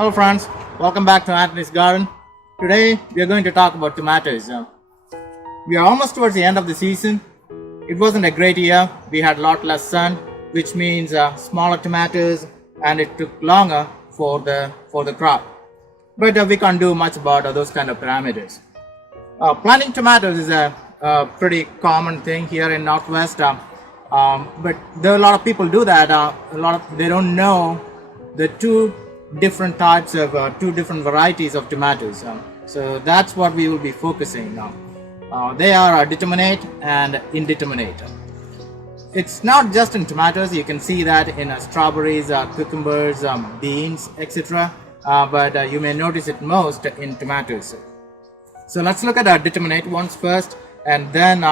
Hello friends, welcome back to Anthony's Garden. Today we are going to talk about tomatoes. We are almost towards the end of the season. It wasn't a great year. We had a lot less sun, which means smaller tomatoes, and it took longer for the crop. But we can't do much about those kind of parameters. Planting tomatoes is a pretty common thing here in Northwest, but there are a lot of people do that. They don't know the two different varieties of tomatoes. So that's what we will be focusing on. They are determinate and indeterminate. It's not just in tomatoes. You can see that in strawberries, cucumbers, beans, etc. But you may notice it most in tomatoes. So let's look at determinate ones first, and then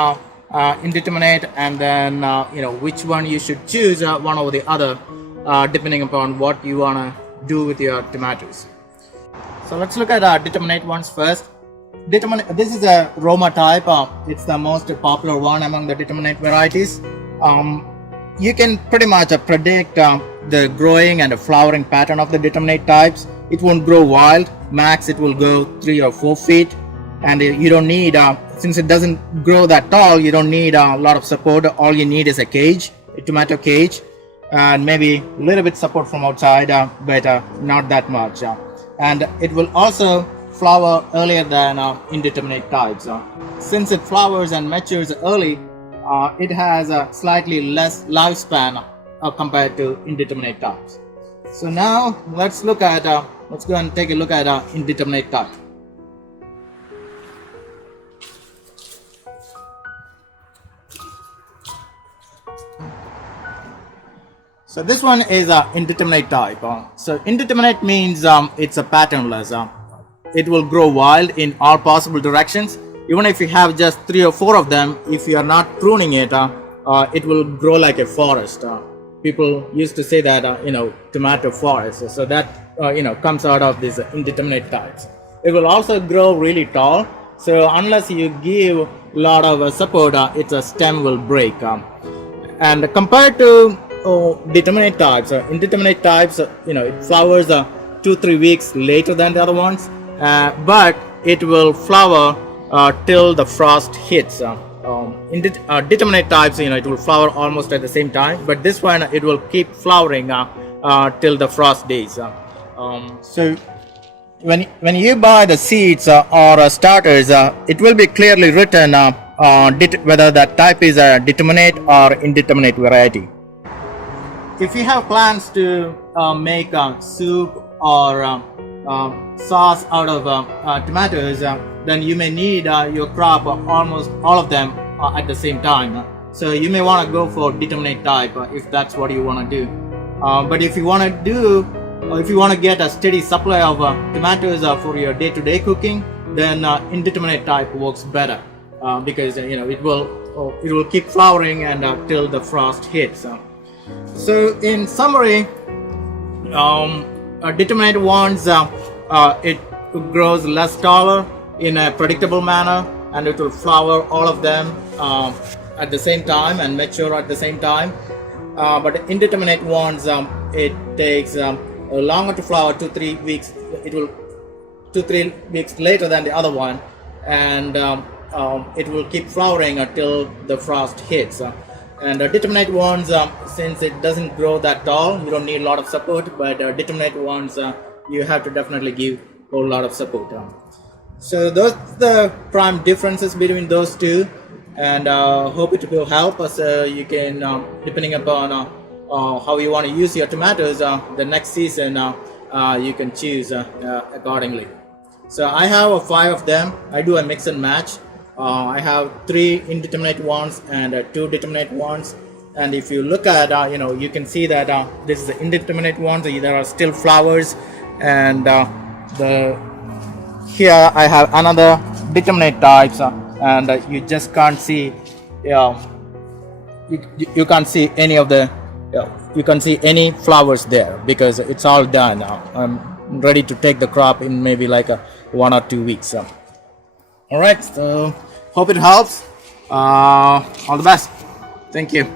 indeterminate, and then which one you should choose, one over the other, depending upon what you wanna do with your tomatoes. So let's look at determinate ones first. This is a Roma type. It's the most popular one among the determinate varieties. You can pretty much predict the growing and the flowering pattern of the determinate types. It won't grow wild. Max it will go 3 or 4 feet, and you don't need, since it doesn't grow that tall, you don't need a lot of support. All you need is a tomato cage, and maybe a little bit support from outside, but not that much. And it will also flower earlier than indeterminate types. Since it flowers and matures early, it has a slightly less lifespan compared to indeterminate types. So now let's go and take a look at indeterminate type. So this one is indeterminate type. So indeterminate means it's a patternless. It will grow wild in all possible directions. Even if you have just 3 or 4 of them, if you are not pruning it, it will grow like a forest. People used to say that tomato forest. So that comes out of these indeterminate types. It will also grow really tall. So unless you give a lot of support, its stem will break. And compared to determinate types, indeterminate types, it flowers 2-3 weeks later than the other ones, but it will flower till the frost hits. Determinate types, it will flower almost at the same time, but this one it will keep flowering till the frost days. So when you buy the seeds or starters, it will be clearly written whether that type is a determinate or indeterminate variety. If you have plans to make soup or sauce out of tomatoes, then you may need your crop, almost all of them at the same time. So you may want to go for determinate type if that's what you want to do. But if you want to get a steady supply of tomatoes for your day-to-day cooking, then indeterminate type works better because it will keep flowering and till the frost hits. So in summary, determinate ones, it grows less taller in a predictable manner, and it will flower all of them at the same time and mature at the same time. But indeterminate ones, it takes longer to flower, 2-3 weeks. It will 2-3 weeks later than the other one, and it will keep flowering until the frost hits. And determinate ones, since it doesn't grow that tall, you don't need a lot of support, but determinate ones, you have to definitely give a whole lot of support. So those are the prime differences between those two, and hope it will help us. You can, depending upon how you want to use your tomatoes, the next season you can choose accordingly. So I have 5 of them. I do a mix and match. I have 3 indeterminate ones and 2 determinate ones, and if you look at you can see that this is the indeterminate ones. There are still flowers, and here I have another determinate types, and you just can't see you can't see any of the you can't see any flowers there because it's all done. I'm ready to take the crop in maybe like 1 or 2 weeks. All right, so hope it helps. All the best. Thank you.